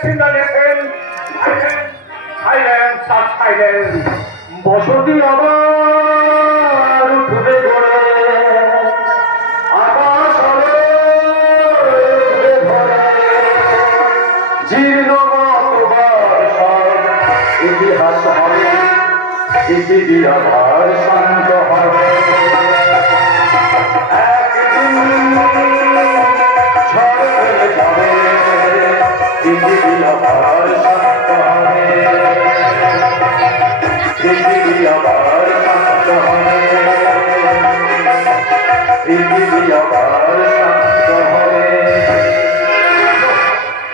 Signal দিয়েছেন। Silence আর silence. বসতি আবার উঠবে গড়ে, আকাশ হবে উঠবে ভরে, জীর্ণ মতবার সব ইতিহাস হবে, পৃথিবী আবার শান্ত হবে। একদিন ঝড় হয়ে যাবে, পৃথিবী আবার শান্ত হবে, পৃথিবী আবার শান্ত হবে, পৃথিবী আবার শান্ত হবে।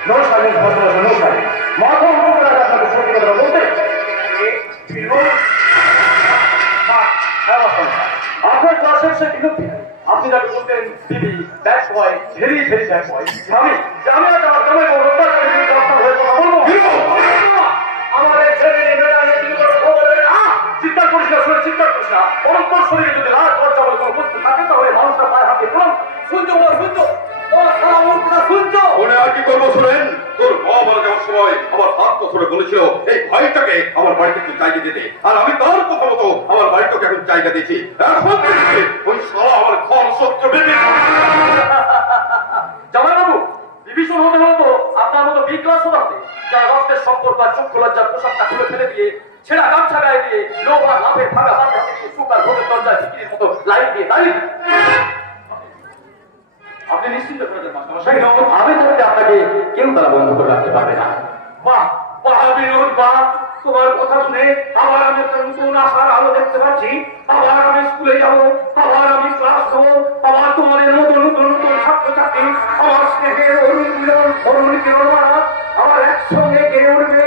No silence, no silence. মাথা উঁচু করে আপনাকে সত্যি কথা বলতে আপনার ক্লাসের সে বিরক্তি। আপনি যাকে বলতেন দিদি ব্যাক বয়, ভেরি ভেরি ব্যাক বয়। আমি আমি আজ আমার জামাই বড় রোববার করে কিন্তু আপনার হয়ে কথা বলবো। আমার এই ছেলে মেয়েরা এই দিনগুলো খবর চিৎকার করিস না, শুনে চিৎকার করিস না। বরং তোর শরীরে যদি লাল খরচা বলে কোনো বস্তু থাকে তাহলে মানুষটা পায়ে হাতে ফেলাম। শুনছো বল, শুনছো তোমার খাওয়া মুখটা শুনছো। মনে আর কি করবো শুনেন, তোর মা মারা যাওয়ার সময় আমার হাত ধরে বলেছিল এই ভাইটাকে আমার বাড়িতে একটু জায়গা দিতে, আর আমি তার কথা মতো আমার বাড়িটাকে এখন জায়গা দিয়েছি। এখন দেখছি ওই সারা আমার ঘর শত্রু জামাইবাবু, বিভীষণ হতে হলো তো আপনার মতো বি ক্লাস হতে, যারা রক্তের সম্পর্ক আর চক্ষু লজ্জার পোশাকটা খুলে ফেলে দিয়ে, ছেঁড়া গামছা গায়ে দিয়ে, লোক আর লাভের ভাগা হাতে দিয়ে, সুপার ভোটের দরজায় ঝিকিরির মতো লাইট দিয়ে দাঁড়িয়ে। আপনি নিশ্চিন্ত করে দেন মাস্টারমশাই, আমি থাকতে আপনাকে কেউ তারা বন্ধ করে রাখতে পারবে না। বাহ বাহ বিনোদ বাহ, তোমার কথা শুনে আবার আমি একটা নতুন আশার আলো দেখতে পাচ্ছি। আবার আমি স্কুলে যাব, আবার আমি ক্লাস করবো, আবার তোমাদের নতুন নতুন নতুন ছাত্রছাত্রী আমার স্নেহের অরুণ মিলন অরুণ কিরণ আবার একসঙ্গে গেড়ে উঠবে।